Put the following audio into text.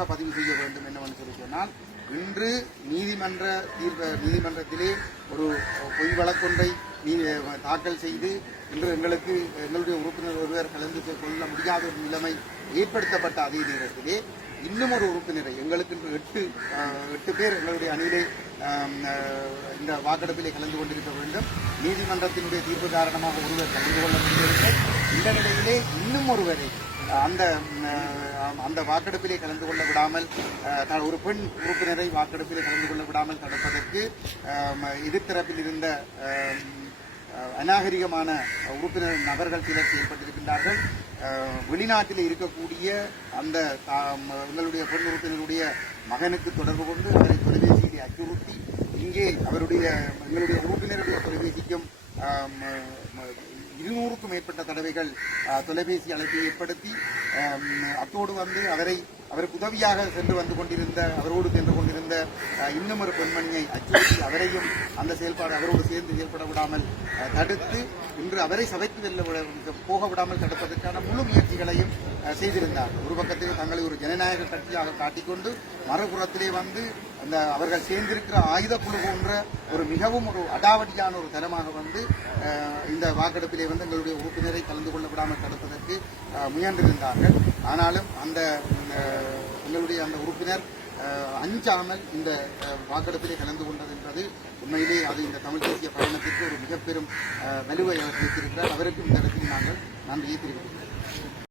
முக்கியமாக பதிவு செய்ய வேண்டும் என்னவென்று சொல்லி சொன்னால் இன்று நீதிமன்ற தீர்ப்ப நீதிமன்றத்திலே ஒரு பொய் வழக்கொன்றை நீ தாக்கல் செய்து இன்று எங்களுக்கு எங்களுடைய உறுப்பினர் ஒருவர் கலந்து கொள்ள முடியாத ஒரு நிலைமை ஏற்படுத்தப்பட்ட அதே நேரத்திலே இன்னும் ஒரு உறுப்பினரை எங்களுக்கு இன்று எட்டு எட்டு பேர் எங்களுடைய அணியிலே இந்த வாக்கெடுப்பிலே கலந்து கொண்டிருக்க வேண்டும். நீதிமன்றத்தினுடைய தீர்ப்பு காரணமாக ஒருவர் கலந்து கொள்ள முடியவில்லை. இந்த நிலையிலே இன்னும் ஒருவரை அந்த அந்த வாக்கெடுப்பிலே கலந்து கொள்ள விடாமல் த- ஒரு பெண் உறுப்பினரை வாக்கெடுப்பிலே கலந்து கொள்ள விடாமல் தடுப்பதற்கு எதிர்த்தரப்பில் இருந்த அநாகரிகமான உறுப்பினர் நபர்கள் சிலர் செயல்பட்டிருக்கின்றார்கள். வெளிநாட்டில் இருக்கக்கூடிய அந்த தா- எங்களுடைய பெண் உறுப்பினருடைய மகனுக்கு தொடர்பு கொண்டு அவரை தொலைபேசியை அச்சுறுத்தி இங்கே அவருடைய எங்களுடைய உறுப்பினருடைய தொலைபேசிக்கும் இருநூறுக்கும் மேற்பட்ட தடவைகள் தொலைபேசி அழைப்பை ஏற்படுத்தி அத்தோடு வந்து அவரை அவருக்கு உதவியாக சென்று வந்து கொண்டிருந்த அவரோடு சென்று கொண்டிருந்த இன்னும் ஒரு பெண்மணியை அச்சுறுத்தி அவரையும் அந்த செயல்பாடு அவரோடு சேர்ந்து செயல்பட விடாமல் தடுத்து இன்று அவரை சபைக்கு வெல்ல விட- போக விடாமல் தடுப்பதற்கான முழு முயற்சிகளையும் செய்திருந்தார். ஒரு பக்கத்தில் தங்களை ஒரு ஜனநாயக கட்சியாக காட்டிக்கொண்டு மறுபுறத்திலே வந்து அந்த அவர்கள் சேர்ந்திருக்கிற ஆயுத குழு போன்ற ஒரு மிகவும் ஒரு அடாவடியான ஒரு தரமாக வந்து இந்த வாக்கெடுப்பிலே வந்து எங்களுடைய உறுப்பினரை கலந்து கொள்ள விடாமல் தடுப்பதற்கு முயன்றிருந்தார்கள். ஆனாலும் அந்த எங்களுடைய அந்த உறுப்பினர் அஹ், அஞ்சாமல் இந்த வாக்கெடுப்பிலே கலந்து கொண்டது என்பது உண்மையிலே அது இந்த தமிழ் தேசிய பயணத்திற்கு ஒரு மிக பெரும் வலுவை அவர் வைத்திருக்கிறார் அவருக்கும் இந்த இடத்தில் நாங்கள் நன்றியை தெரிவிக்கிறோம்